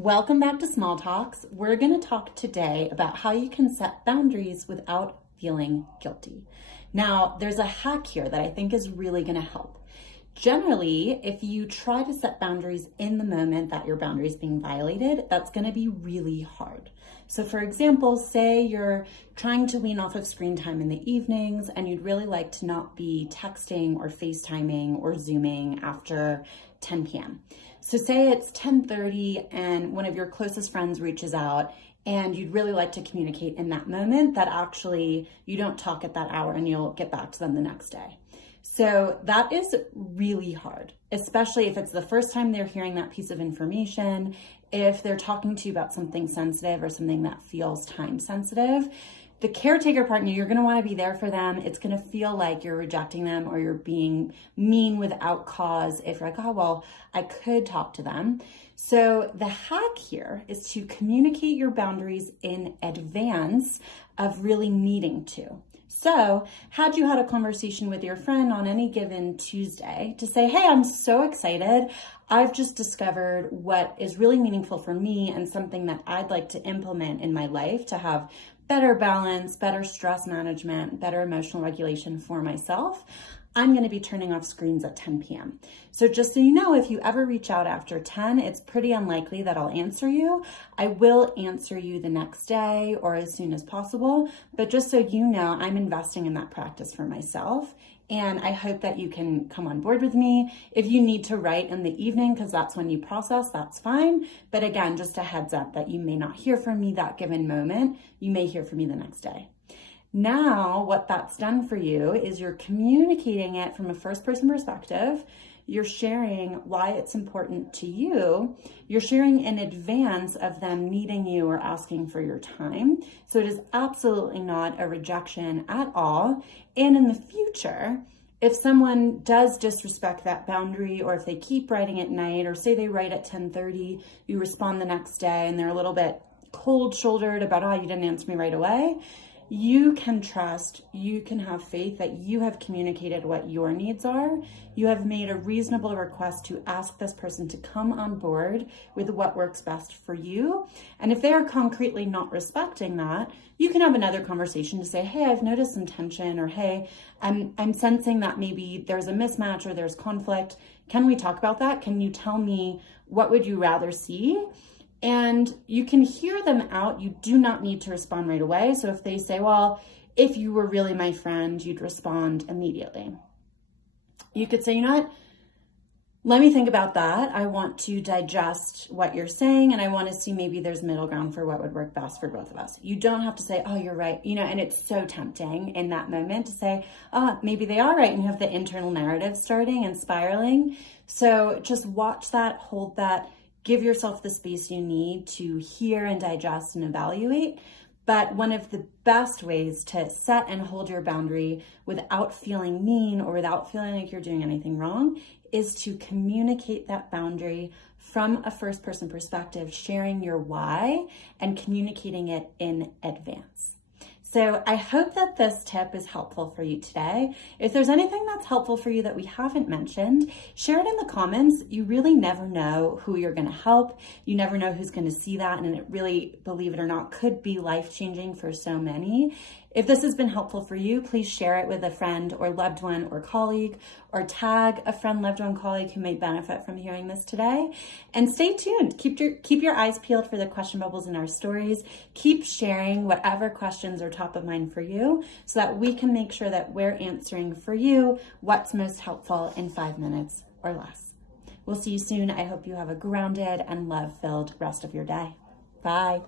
Welcome back to Small Talks. We're going to talk today about how you can set boundaries without feeling guilty. Now, there's a hack here that I think is really going to help. Generally, if you try to set boundaries in the moment that your boundary is being violated, that's going to be really hard. So for example, say you're trying to wean off of screen time in the evenings and you'd really like to not be texting or FaceTiming or Zooming after 10 p.m. So say it's 10:30 and one of your closest friends reaches out and you'd really like to communicate in that moment that actually you don't talk at that hour and you'll get back to them the next day. So that is really hard, especially if it's the first time they're hearing that piece of information, if they're talking to you about something sensitive or something that feels time sensitive. The caretaker partner, you're going to want to be there for them. It's going to feel like you're rejecting them or you're being mean without cause if you're like, oh, well, I could talk to them. So the hack here is to communicate your boundaries in advance of really needing to. So had you had a conversation with your friend on any given Tuesday to say, hey, I'm so excited. I've just discovered what is really meaningful for me and something that I'd like to implement in my life to have better balance, better stress management, better emotional regulation for myself. I'm going to be turning off screens at 10 p.m. So just so you know, if you ever reach out after 10, it's pretty unlikely that I'll answer you. I will answer you the next day or as soon as possible. But just so you know, I'm investing in that practice for myself. And I hope that you can come on board with me. If you need to write in the evening, because that's when you process, that's fine. But again, just a heads up that you may not hear from me that given moment. You may hear from me the next day. Now, what that's done for you is you're communicating it from a first person perspective. You're sharing why it's important to you. You're sharing in advance of them needing you or asking for your time. So it is absolutely not a rejection at all. And in the future, if someone does disrespect that boundary, or if they keep writing at night, or say they write at 10:30, you respond the next day and they're a little bit cold-shouldered about, oh, you didn't answer me right away, you can trust, you can have faith that you have communicated what your needs are. You have made a reasonable request to ask this person to come on board with what works best for you. And if they are concretely not respecting that, you can have another conversation to say, hey, I've noticed some tension, or hey, I'm sensing that maybe there's a mismatch or there's conflict. Can we talk about that? Can you tell me what would you rather see? And you can hear them out. You do not need to respond right away. So if they say, well, if you were really my friend, you'd respond immediately. You could say, you know what? Let me think about that. I want to digest what you're saying, and I want to see maybe there's middle ground for what would work best for both of us. You don't have to say, oh, you're right. And it's so tempting in that moment to say, oh, maybe they are right. And you have the internal narrative starting and spiraling. So just watch that, hold that. Give yourself the space you need to hear and digest and evaluate. But one of the best ways to set and hold your boundary without feeling mean or without feeling like you're doing anything wrong is to communicate that boundary from a first person perspective, sharing your why and communicating it in advance. So I hope that this tip is helpful for you today. If there's anything that's helpful for you that we haven't mentioned, share it in the comments. You really never know who you're going to help. You never know who's going to see that. And it really, believe it or not, could be life-changing for so many. If this has been helpful for you, please share it with a friend or loved one or colleague, or tag a friend, loved one, colleague who may benefit from hearing this today. And stay tuned. Keep your eyes peeled for the question bubbles in our stories. Keep sharing whatever questions are top of mind for you so that we can make sure that we're answering for you what's most helpful in 5 minutes or less. We'll see you soon. I hope you have a grounded and love-filled rest of your day. Bye.